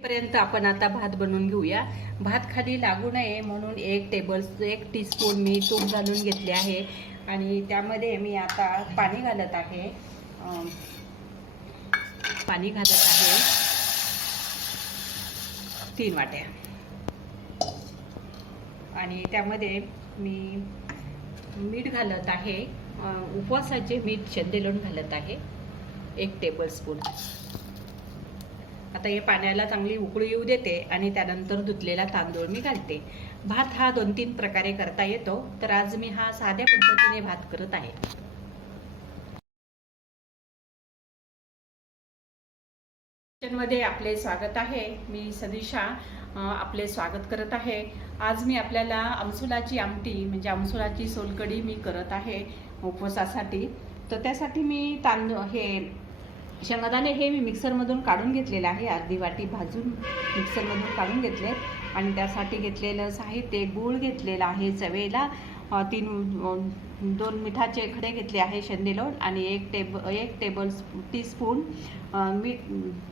पर्यंत आपण आता भात बनवून घेऊया. भात खाली लागू नये म्हणून एक टेबल एक टीस्पून मी तूप घालून घेतले आहे. आणि त्यामध्ये मी आता पाणी घालत आहे. पाणी घालत आहे. तीन वाट्या. आणि त्यामध्ये मी मीठ घालत आहे. उपवासाचे मीठ शेंदेलोण घालत आहे. एक टेबलस्पून आता हे पाण्याला चांगली उकळी येऊ देते आणि त्यानंतर धुतलेला तांदूळ मी घालते. भात हा दोन तीन प्रकारे करता येतो तर आज मी हा साध्या पद्धतीने भात करत आहे. मध्ये आपले स्वागत आहे. मी सदिशा आपले स्वागत करत आहे. आज मी आपल्याला आमसुलाची आमटी म्हणजे आमसुलाची सोलकढी मी करत आहे उपवासासाठी. तर त्यासाठी मी तांदूळ हे शेंगदाणे हे मी मिक्सरमधून काढून घेतलेलं आहे. अर्धी वाटी भाजून मिक्सरमधून काढून घेतले. आणि त्यासाठी घेतलेलं साहित्य गूळ घेतलेलं आहे चवेला. तीन दोन मिठाचे खडे घेतले आहे शेंदेलोण आणि एक टेब एक टेबल टीस्पून मीठ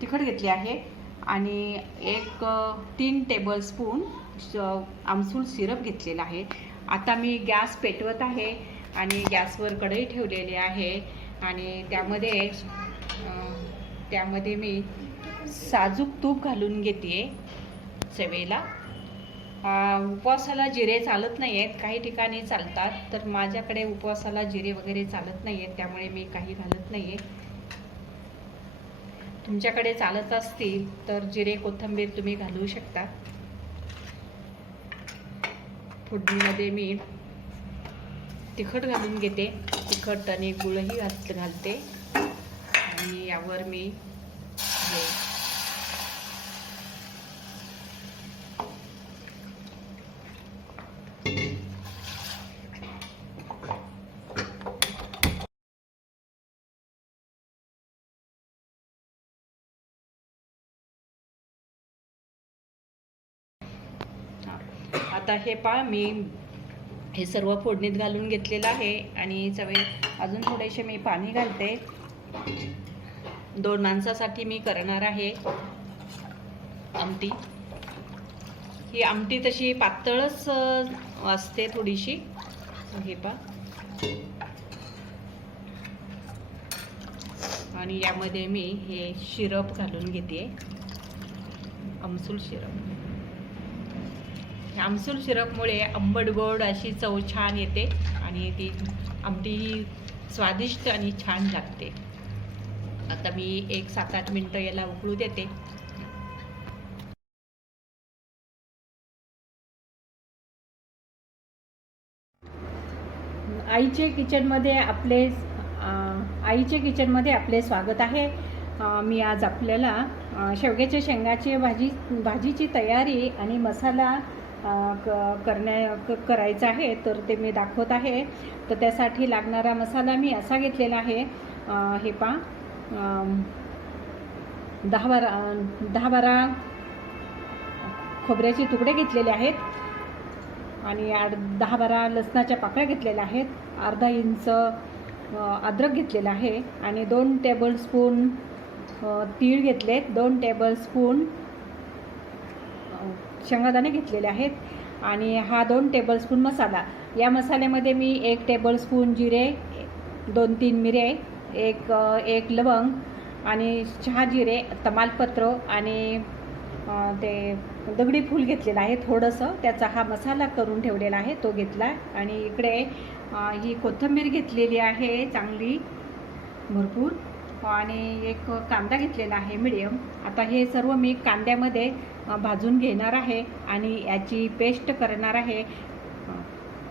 तिखट घेतले आहे. आणि एक तीन टेबल स्पून आमसूल सिरप घेतलेला आहे. आता मी गॅस पेटवत आहे. आणि गॅसवर कढई ठेवलेली आहे. आणि त्यामध्ये त्यामध्ये मी साजूक तूप घालून घेते चवेला. उपवासाला जिरे चालत नाही आहेत काही ठिकाणी चालतात तर माझ्याकडे उपवासाला जिरे वगैरे चालत नाही आहेत त्यामुळे मी काही घालत नाही आहे तुमच्याकडे चालत असतील तर जिरे कोथिंबीर तुम्ही घालू शकता. फोडणीमध्ये मी तिखट घालून घेते. तिखट आणि गुळही घात घालते. आणि यावर मी हे आता हे पहा मी हे सर्व फोडणीत घालून घेतलेलं आहे आणि चवे अजून थोडेसे मी पाणी घालते. दोन माणसासाठी मी करणार आहे आमटी. ही आमटी तशी पातळच असते थोडीशी. हे पा आणि यामध्ये मी हे शिरप घालून घेते. आमसूल शिरप. आमसूल शिरपमुळे आंबट गोड अशी चव छान येते आणि ती आमटी स्वादिष्ट आणि छान लागते. आता मी एक सात आठ मिनटं याला उकळू देते. आईचे किचनमध्ये आपले आईचे किचनमध्ये आपले स्वागत आहे. मी आज आपल्याला शेवग्याच्या शेंगाची भाजी भाजीची तयारी आणि मसाला क करण्या करायचं करायचा आहे तर ते मी दाखवत आहे. तर त्यासाठी लागणारा मसाला मी असा घेतलेला आहे. हे पा दहा बारा दहा बारा खोबऱ्याचे तुकडे घेतलेले आहेत आणि आठ दहा बारा लसणाच्या पाकळ्या घेतलेल्या आहेत. अर्धा इंच अद्रक घेतलेलं आहे आणि दोन टेबलस्पून तीळ घेतलेत दोन टेबलस्पून शेंगादाणे घेतलेले आहेत आणि हा दोन टेबलस्पून मसाला. या मसाल्यामध्ये मी एक टेबलस्पून जिरे दोन तीन मिरे एक एक लवंग आणि चहा जिरे तमालपत्र आणि ते दगडी फूल घेतलेलं आहे थोडंसं. त्याचा हा मसाला करून ठेवलेला आहे तो घेतला आणि इकडे ही कोथिंबीर घेतलेली आहे चांगली भरपूर. आणि एक कांदा घेतलेला आहे मिडियम. आता हे सर्व मी कांद्यामध्ये भाजून घेणार आहे आणि याची पेस्ट करणार आहे.